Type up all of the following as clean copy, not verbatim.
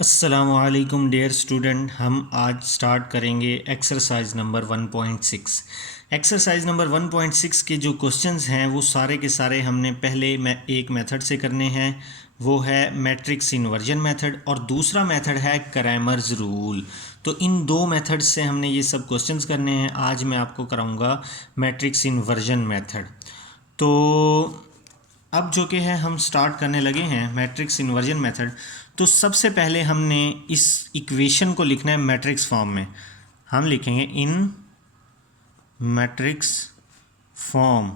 अस्सलामुअलैकुम dear student, हम आज स्टार्ट करेंगे एक्सरसाइज नंबर 1.6। एक्सरसाइज नंबर 1.6 के जो क्वेश्चंस हैं वो सारे के सारे हमने पहले एक मेथड से करने हैं, वो है मैट्रिक्स इन्वर्जन मेथड, और दूसरा मेथड है क्रैमर्स रूल। तो इन दो मेथड से हमने ये सब क्वेश्चंस करने हैं। आज मैं आपको कराऊंगा मैट्रिक्स इन्वर्जन मेथड। तो अब जो कि है हम स्टार्ट करने लगे हैं मैट्रिक्स इन्वर्जन मेथड। तो सबसे पहले हमने इस इक्वेशन को लिखना है मैट्रिक्स फॉर्म में। हम लिखेंगे इन मैट्रिक्स फॉर्म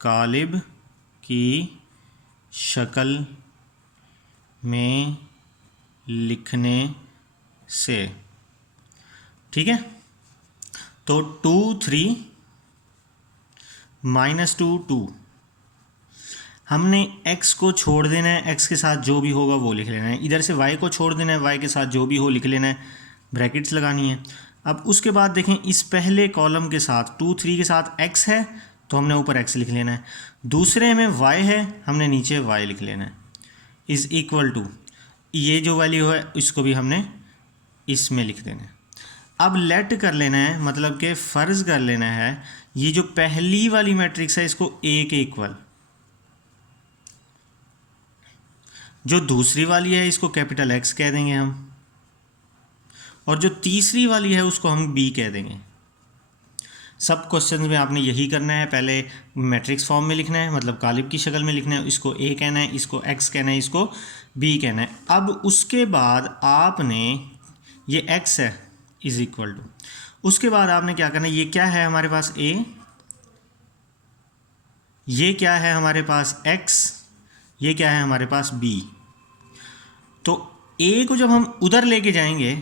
कालिब की शक्ल में लिखने से, ठीक है। तो 2 3 -2 2, हमने x को छोड़ देना है, x के साथ जो भी होगा वो लिख लेना है। इधर से y को छोड़ देना है, y के साथ जो भी हो लिख लेना है, ब्रैकेट्स लगानी है। अब उसके बाद देखें, इस पहले कॉलम के साथ 2 3 के साथ x है तो हमने ऊपर x लिख लेना है, दूसरे में y है हमने नीचे y लिख लेना है। इज़ इक्वल टू ये जो वैल्यू है इसको भी हमने इसमें लिख देना है। अब लेट कर लेना है, मतलब कि फ़र्ज़ कर लेना है ये जो पहली वाली मैट्रिक्स है इसको a के इक्वल, जो दूसरी वाली है इसको कैपिटल X कह देंगे हम, और जो तीसरी वाली है उसको हम B कह देंगे। सब क्वेश्चन में आपने यही करना है, पहले मैट्रिक्स फॉर्म में लिखना है, मतलब कालिब की शक्ल में लिखना है। इसको A कहना है, इसको X कहना है, इसको B कहना है। अब उसके बाद आपने ये X है इज़ इक्वल टू, उसके बाद आपने क्या करना है, ये क्या है हमारे पास A, ये क्या है हमारे पास X, ये क्या है हमारे पास B। तो A को जब हम उधर लेके जाएंगे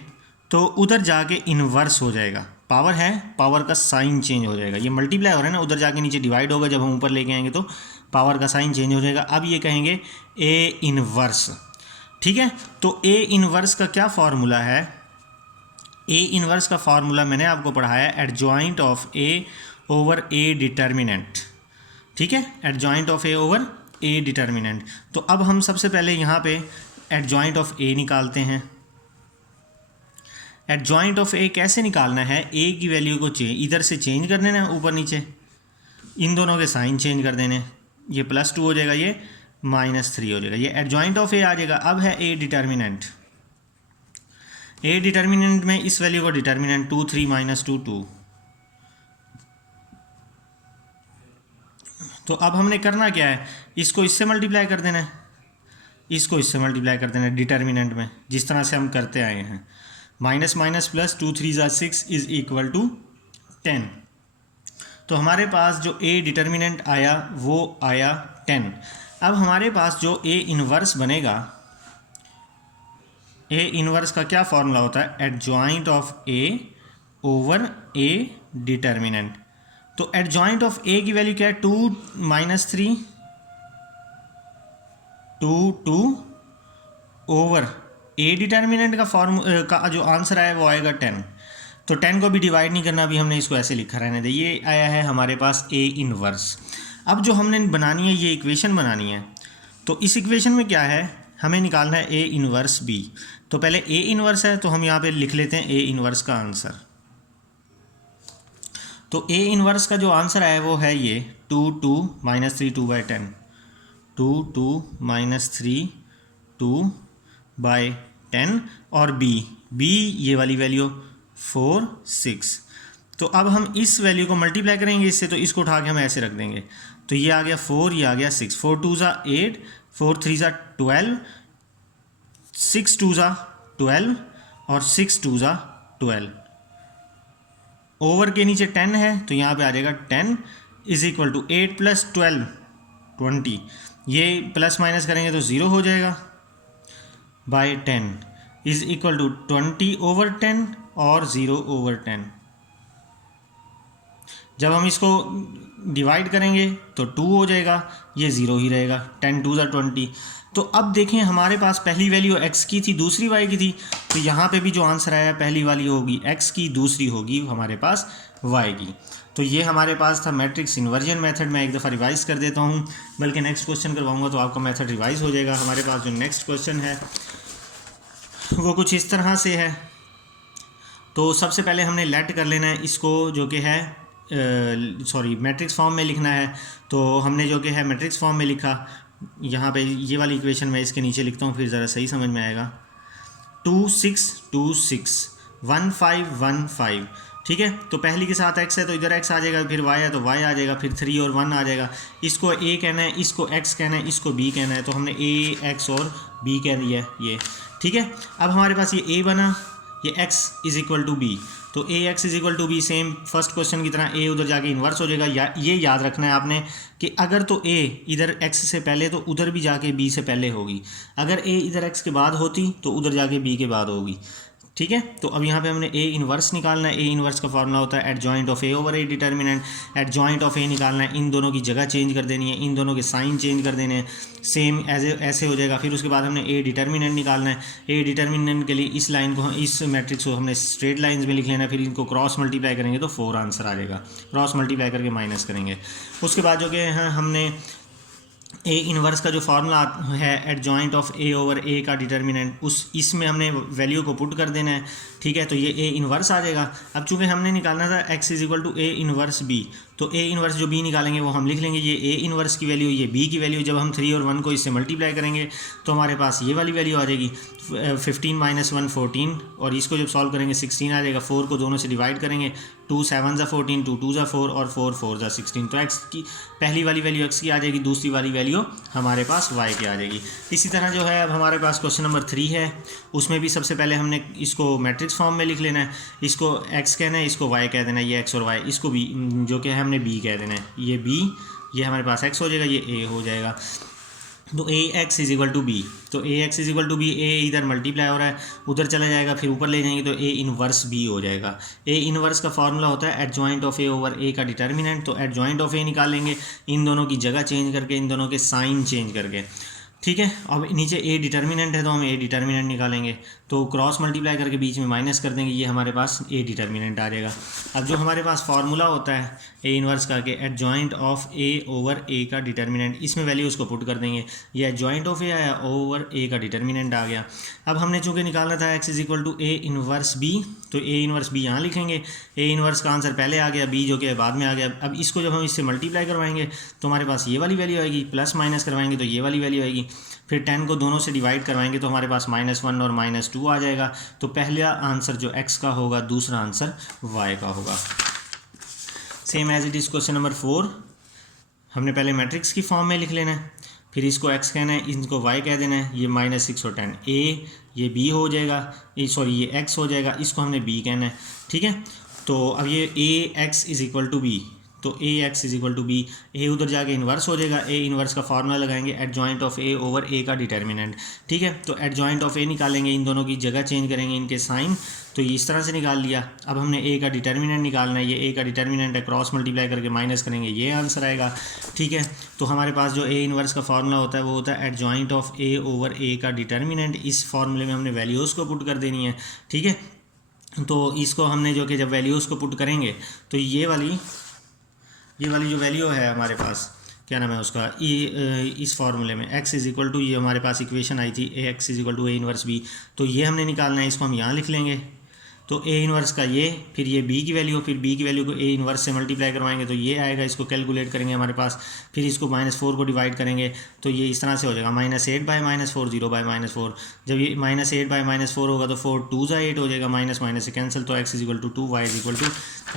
तो उधर जाके इन्वर्स हो जाएगा, पावर है, पावर का साइन चेंज हो जाएगा। ये मल्टीप्लाई हो रहा है ना, उधर जाके नीचे डिवाइड होगा, जब हम ऊपर लेके आएंगे तो पावर का साइन चेंज हो जाएगा। अब ये कहेंगे A इन्वर्स, ठीक है। तो A इन्वर्स का क्या फार्मूला है, A इन्वर्स का फार्मूला मैंने आपको पढ़ाया adjoint of A over A determinant, ठीक है, adjoint of A over A determinant. तो अब हम सबसे पहले यहाँ पे एडजॉइंट ऑफ A निकालते हैं। एडजॉइंट ऑफ A कैसे निकालना है, A की वैल्यू को इधर से चेंज कर देना है, ऊपर नीचे इन दोनों के साइन चेंज कर देने, ये +2 हो जाएगा, ये -3 हो जाएगा, ये एडजॉइंट ऑफ A आ जाएगा। अब है A डिटर्मिनेंट, A डिटर्मिनेंट में इस वैल्यू को डिटर्मिनेंट 2 3 -2 2। तो अब हमने करना क्या है, इसको इससे मल्टीप्लाई कर देना है, इसको इससे मल्टीप्लाई कर देना है डिटर्मिनेंट में, जिस तरह से हम करते आए हैं। Minus minus plus 2 3 6 is equal to 10। तो हमारे पास जो A डिटर्मिनेंट आया वो आया 10। अब हमारे पास जो A इन्वर्स बनेगा, A इन्वर्स का क्या फॉर्मूला होता है, adjoint of A over A determinant. तो एडजॉइंट ऑफ A की वैल्यू क्या है, 2 -3 2 2 ओवर A डिटर्मिनेंट का का जो आंसर आया वो आएगा 10। तो 10 को भी डिवाइड नहीं करना, अभी हमने इसको ऐसे लिखा रहने दे। ये आया है हमारे पास A इन्वर्स। अब जो हमने बनानी है, ये इक्वेशन बनानी है, तो इस इक्वेशन में क्या है, हमें निकालना है A इन्वर्स B। तो पहले A इन्वर्स है तो हम यहाँ पे लिख लेते हैं A इन्वर्स का आंसर। तो A इन्वर्स का जो आंसर आया वो है ये 2 2 -3 2/10, 2 2 -3 2/10, और B ये वाली वैल्यू 4 6। तो अब हम इस वैल्यू को मल्टीप्लाई करेंगे इससे, तो इसको उठा के हम ऐसे रख देंगे। तो ये आ गया 4, ये आ गया 6, 4 2 8, 4 3 12, 6 2 12 और 6 2 12। ओवर के नीचे 10 है तो यहाँ पे आ जाएगा 10 इज इक्वल टू 8 + 12 20। ये प्लस माइनस करेंगे तो 0 हो जाएगा, बाय 10 इज इक्वल टू 20/10 और 0/10। जब हम इसको डिवाइड करेंगे तो 2 हो जाएगा, ये 0 ही रहेगा, 10 2 20। तो अब देखें हमारे पास पहली वैल्यू x की थी, दूसरी y की थी, तो यहाँ पे भी जो आंसर आया पहली वाली होगी x की, दूसरी होगी हमारे पास y की। तो ये हमारे पास था मैट्रिक्स इन्वर्जन मेथड। मैं एक दफ़ा रिवाइज़ कर देता हूँ, बल्कि नेक्स्ट क्वेश्चन करवाऊँगा तो आपका मेथड रिवाइज़ हो जाएगा। हमारे पास जो नेक्स्ट क्वेश्चन है वो कुछ इस तरह से है। तो सबसे पहले हमने लेट कर लेना है इसको, जो कि है मैट्रिक्स फॉर्म में लिखना है। तो हमने जो कि है मैट्रिक्स फॉर्म में लिखा, यहाँ पे ये वाली इक्वेशन मैं इसके नीचे लिखता हूँ, फिर ज़रा सही समझ में आएगा। 2 6 2 6 1 5 1 5, ठीक है। तो पहली के साथ x है तो इधर x आ जाएगा, फिर y है तो y आ जाएगा, फिर 3 और 1 आ जाएगा। इसको a कहना है, इसको x कहना है, इसको b कहना है। तो हमने a x और b कह दिया है ये, ठीक है। अब हमारे पास ये a बना, ये x is equal to B. तो A X is equal to B, same first question की तरह ए उधर जाके इन्वर्स हो जाएगा। ये याद रखना है आपने कि अगर तो ए इधर एक्स से पहले तो उधर भी जाके बी से पहले होगी, अगर ए इधर एक्स के बाद होती तो उधर जाके बी के बाद होगी, ठीक है। तो अब यहाँ पे हमने ए इन्वर्स निकालना है। ए इन्वर्स का फॉर्मूला होता है adjoint of A over A determinant. Adjoint of A निकालना है, इन दोनों की जगह चेंज कर देनी है, इन दोनों के साइन चेंज कर देने हैं, सेम ऐसे हो जाएगा। फिर उसके बाद हमने ए डिटर्मिनेंट निकालना है। ए डिटर्मिनेंट के लिए इस लाइन को, इस मैट्रिक्स को हमने स्ट्रेट लाइंस में लिख लेना है। फिर इनको क्रॉस मल्टीप्लाई करेंगे तो 4 आंसर आ जाएगा। क्रॉस मल्टीप्लाई करके माइनस करेंगे। उसके बाद जो कि हमने ए इन्वर्स का जो फार्मूला है adjoint of A over A का डिटर्मिनेंट, इसमें हमने वैल्यू को पुट कर देना है, ठीक है। तो ये ए इन्वर्स आ जाएगा। अब चूंकि हमने निकालना था x is equal to A inverse B, तो ए इन्वर्स जो b निकालेंगे वो हम लिख लेंगे, ये ए इन्वर्स की वैल्यू, ये b की वैल्यू। जब हम 3 और 1 को इससे मल्टीप्लाई करेंगे तो हमारे पास ये वाली वैल्यू आ जाएगी 15 - 1 14, और इसको जब सॉल्व करेंगे 16 आ जाएगा। 4 को दोनों से डिवाइड करेंगे, 2 7 = 14, 2 2 = 4 और 4 4 = 16। तो x की पहली वाली वैल्यू x की आ जाएगी, दूसरी वाली वैल्यू हमारे पास y की आ जाएगी। इसी तरह जो है अब हमारे पास क्वेश्चन नंबर 3 है, उसमें भी सबसे पहले हमने इसको मैट्रिक्स फॉर्म में लिख लेना है। इसको x कहना है, इसको y कह देना है, ये x और y, इसको b जो कि हमने b कह देना है, ये b, ये हमारे पास x हो जाएगा, ये a हो जाएगा। तो A X is equal to B, तो A X is equal to B, A इधर मल्टीप्लाई हो रहा है, उधर चला जाएगा, फिर ऊपर ले जाएंगे तो ए इनवर्स बी हो जाएगा। ए इनवर्स का फॉर्मूला होता है adjoint of A over A का डिटर्मिनेंट। तो एडजॉइंट ऑफ ए निकालेंगे, इन दोनों की जगह चेंज करके, इन दोनों के साइन चेंज करके, ठीक है। अब नीचे ए डिटर्मिनेंट है तो हम ए डिटर्मिनेंट निकालेंगे, तो क्रॉस मल्टीप्लाई करके बीच में माइनस कर देंगे, ये हमारे पास ए डिटर्मिनेंट आ जाएगा। अब जो हमारे पास फार्मूला होता है ए इनवर्स का कि adjoint of A over A का डिटर्मिनेंट, इसमें वैल्यू उसको पुट कर देंगे, ये एडजॉइंट ऑफ ए आया, ओवर ए का डिटर्मिनेंट आ गया। अब हमने चूँकि निकालना था x is equal to A inverse B, तो ए इनवर्स बी यहाँ लिखेंगे। ए इनवर्स का आंसर पहले आ गया, बी जो कि बाद में आ गया। अब इसको जब हम इससे मल्टीप्लाई करवाएंगे तो हमारे पास ये वाली वैल्यू आएगी, प्लस माइनस करवाएंगे तो ये वाली वैल्यू आएगी, फिर 10 को दोनों से डिवाइड करवाएंगे तो हमारे पास -1 और -2 आ जाएगा। तो पहला आंसर जो x का होगा, दूसरा आंसर y का होगा। Same as it is question number 4, हमने पहले मैट्रिक्स की फॉर्म में लिख लेना है, फिर इसको x कहना है, इनको y कह देना है, ये -6 और 10 a, ये b हो जाएगा, ये x हो जाएगा, इसको हमने b कहना है, ठीक है। तो अब ये a x is equal to b, तो A X is equal to B, A उधर जाके इन्वर्स हो जाएगा। ए इन्वर्स का फार्मूला लगाएंगे adjoint of A over A का डिटर्मिनेंट, ठीक है। तो एडजॉइंट ऑफ ए निकालेंगे, इन दोनों की जगह चेंज करेंगे, इनके साइन, तो ये इस तरह से निकाल लिया। अब हमने ए का डिटर्मिनेंट निकालना है, ये ए का डिटर्मिनेंट है, क्रॉस मल्टीप्लाई करके माइनस करेंगे, ये आंसर आएगा, ठीक है। तो हमारे पास जो ए इन्वर्स का फार्मूला होता है वो होता है adjoint of A over A का डिटर्मिनेंट। इस फार्मूले में हमने वैल्यूज़ को पुट कर देनी है, ठीक है। तो इसको हमने जो कि जब वैल्यूज़ को पुट करेंगे तो ये वाली जो वैल्यू है हमारे पास, क्या नाम है उसका, इस फार्मूले में x इज इक्वल टू, ये हमारे पास इक्वेशन आई थी A X is equal to A inverse B, तो ये हमने निकालना है, इसको हम यहाँ लिख लेंगे। तो ए इनवर्स का ये, फिर ये b की वैल्यू, फिर b की वैल्यू को ए इनवर्स से मल्टीप्लाई करवाएंगे तो ये आएगा, इसको कैलकुलेट करेंगे हमारे पास, फिर इसको -4 को डिवाइड करेंगे तो ये इस तरह से हो जाएगा, -8 बाय -4, 0 बाय -4। जब ये -8 बाय -4 होगा तो 4 2 = 8 हो जाएगा, माइनस माइनस से कैंसिल, तो x is equal to 2, y is equal to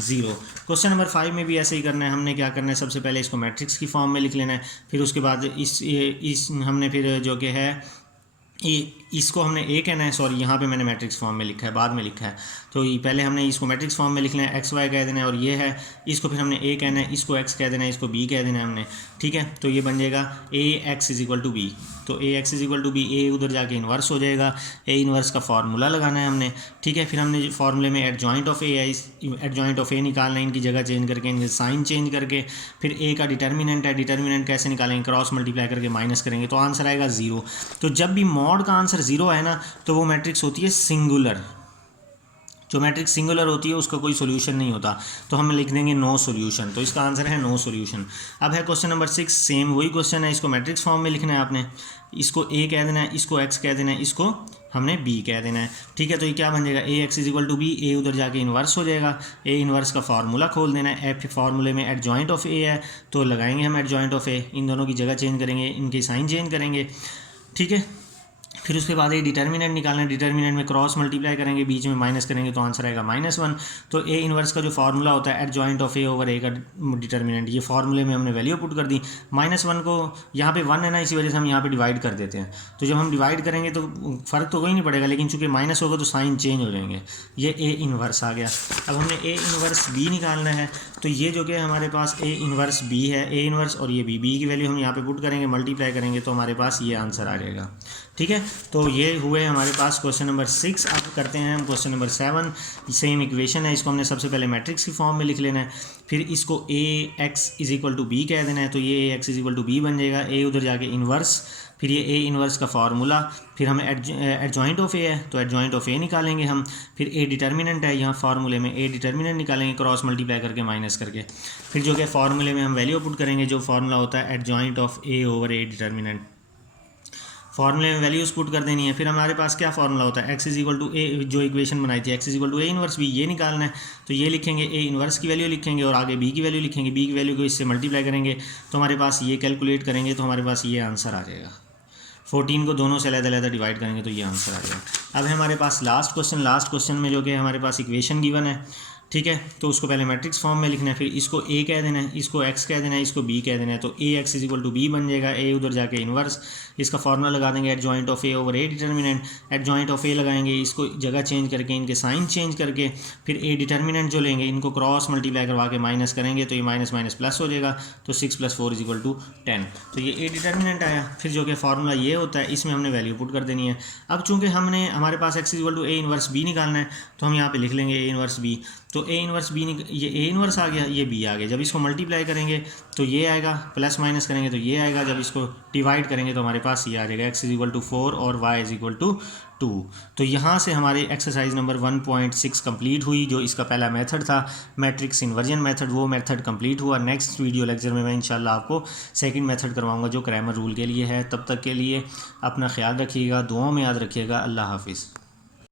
0। Question number 5 में भी ऐसे ही करना है। हमने क्या करना है, सबसे पहले इसको मैट्रिक्स की फॉर्म में लिख लेना है, फिर उसके बाद इस हमने फिर जो कि है इसको हमने ए कहना है, सॉरी यहाँ पे मैंने मैट्रिक्स फॉर्म में लिखा है, बाद में लिखा है, तो पहले हमने इसको मैट्रिक्स फॉर्म में लिखना है, एक्स वाई कह देना है, और ये है, इसको फिर हमने ए कहना है, इसको एक्स कह देना है, इसको बी कह देना है हमने, ठीक है। तो ये बन जाएगा A X is equal to B, तो A X is equal to B, A उधर जाके इन्वर्स हो जाएगा, ए इन्वर्स का फार्मूला लगाना है हमने, ठीक है। फिर हमने फार्मूले में एडजॉइंट ऑफ ए निकालना है, इनकी जगह चेंज करके, इनके साइन चेंज करके, फिर ए का डिटर्मिनेंट है, डिटर्मिनेंट कैसे निकालेंगे, क्रॉस मल्टीप्लाई करके माइनस करेंगे तो आंसर आएगा 0। तो जब भी मॉड का आंसर 0 है ना, तो वो मैट्रिक्स होती है सिंगुलर। जो मैट्रिक्स सिंगुलर होती है उसका कोई सोल्यूशन नहीं होता, तो हम लिख देंगे नो सोल्यूशन। तो इसका आंसर है नो सोल्यूशन। अब है क्वेश्चन नंबर 6, सेम वही क्वेश्चन है, इसको मैट्रिक्स फॉर्म में लिखना है आपने। इसको ए कह देना है, इसको एक्स कह देना है, इसको हमने बी कह देना है। ठीक है, तो ये क्या बन जाएगा, A X is equal to B, A उधर जाके इन्वर्स हो जाएगा। ए इन्वर्स का फार्मूला खोल देना है, एफ फार्मूले में एडजॉइंट ऑफ ए है तो लगाएंगे हम एडजॉइंट ऑफ ए, इन दोनों की जगह चेंज करेंगे, इनकी साइन चेंज करेंगे। ठीक है, फिर उसके बाद ये डिटर्मिनेंट निकालना है, डिटर्मिनेंट में क्रॉस मल्टीप्लाई करेंगे, बीच में माइनस करेंगे तो आंसर आएगा -1। तो ए इन्वर्स का जो फार्मूला होता है adjoint of A over A का डिटर्मिनेंट, ये फार्मूले में हमने वैल्यू पुट कर दी। -1 को यहाँ पे 1 है ना, इसी वजह से हम यहाँ पे डिवाइड कर देते हैं। तो जब हम डिवाइड करेंगे तो फ़र्क तो कोई नहीं पड़ेगा, लेकिन चूंकि माइनस होगा तो साइन चेंज हो जाएंगे। ये ए इन्वर्स आ गया। अब हमने ए इन्वर्स बी निकालना है, तो ये जो कि हमारे पास ए इन्वर्स बी है, ए इन्वर्स और ये बी की वैल्यू हम यहाँ पे पुट करेंगे, मल्टीप्लाई करेंगे तो हमारे पास ये आंसर आ जाएगा। ठीक है, तो ये हुए हमारे पास क्वेश्चन नंबर 6। अब करते हैं हम क्वेश्चन नंबर 7। सेम इक्वेशन है, इसको हमने सबसे पहले मैट्रिक्स की फॉर्म में लिख लेना है, फिर इसको A X is equal to B कह देना है, तो ये A X is equal to B बन जाएगा। ए उधर जाके इन्वर्स, फिर ये ए इन्वर्स का फार्मूला, फिर हमें एडजॉइंट ऑफ ए है तो एडजॉइंट ऑफ ए निकालेंगे हम, फिर ए डिटर्मिनेंट है यहाँ फार्मूले में, ए डिटर्मिनेंट निकालेंगे क्रॉस मल्टीप्लाई करके माइनस करके, फिर जो कि फार्मूले में हम वैल्यू पुट करेंगे, जो फार्मूला होता है adjoint of A over A determinant, फॉर्मूले में वैल्यूज़ पुट कर देनी है। फिर हमारे पास क्या फार्मूला होता है, x is equal to A, जो इक्वेशन बनाई थी x is equal to A inverse B, ये निकालना है। तो ये लिखेंगे, ए इन्वर्स की वैल्यू लिखेंगे और आगे बी की वैल्यू लिखेंगे, बी की वैल्यू को इससे मल्टीप्लाई करेंगे तो हमारे पास ये कैलकुलेट करेंगे तो हमारे पास ये आंसर आ जाएगा। 14 को दोनों से अलग-अलग डिवाइड करेंगे तो ये आंसर आ जाएगा। अब है हमारे पास लास्ट क्वेश्चन। लास्ट क्वेश्चन में जो कि हमारे पास इक्वेशन गिवन है, ठीक है, तो उसको पहले मैट्रिक्स फॉर्म में लिखना है, फिर इसको ए कह देना है, इसको एक्स कह देना है, इसको बी कह देना है। तो A X is equal to B बन जाएगा, ए उधर जाके इन्वर्स, इसका फार्मूला लगा देंगे adjoint of A over A determinant, adjoint of A लगाएंगे, इसको जगह चेंज करके इनके साइन चेंज करके, फिर ए डिटर्मिनेंट जो लेंगे इनको क्रॉस मल्टीप्लाई करवा के माइनस करेंगे तो ये माइनस माइनस प्लस हो जाएगा, तो 6 + 4 = 10। तो ये ए डिटर्मिनेंट आया। फिर जो कि फार्मूला ये होता है इसमें हमने वैल्यू पुट कर देनी है। अब चूंकि हमारे पास X is equal to A inverse B निकालना है तो हम यहाँ पे लिख लेंगे ए इन्वर्स बी। तो ए इन्वर्स बी, ये ए इन्वर्स आ गया, ये बी आ गया। जब इसको मल्टीप्लाई करेंगे तो ये आएगा, प्लस माइनस करेंगे तो ये आएगा, जब इसको डिवाइड करेंगे तो हमारे पास ये आ जाएगा, एक्स इज इक्वल टू 4 और वाई इज इक्वल टू 2। तो यहाँ से हमारे एक्सरसाइज नंबर 1.6 कंप्लीट हुई, जो इसका पहला मेथड था मैट्रिक्स इन्वर्जन मेथड, वो मेथड कंप्लीट हुआ। नेक्स्ट वीडियो लेक्चर में मैं इंशाल्लाह आपको सेकंड मेथड करवाऊँगा जो क्रैमर रूल के लिए है। तब तक के लिए अपना ख्याल रखिएगा, दुआओं में याद रखिएगा। अल्लाह हाफिज़।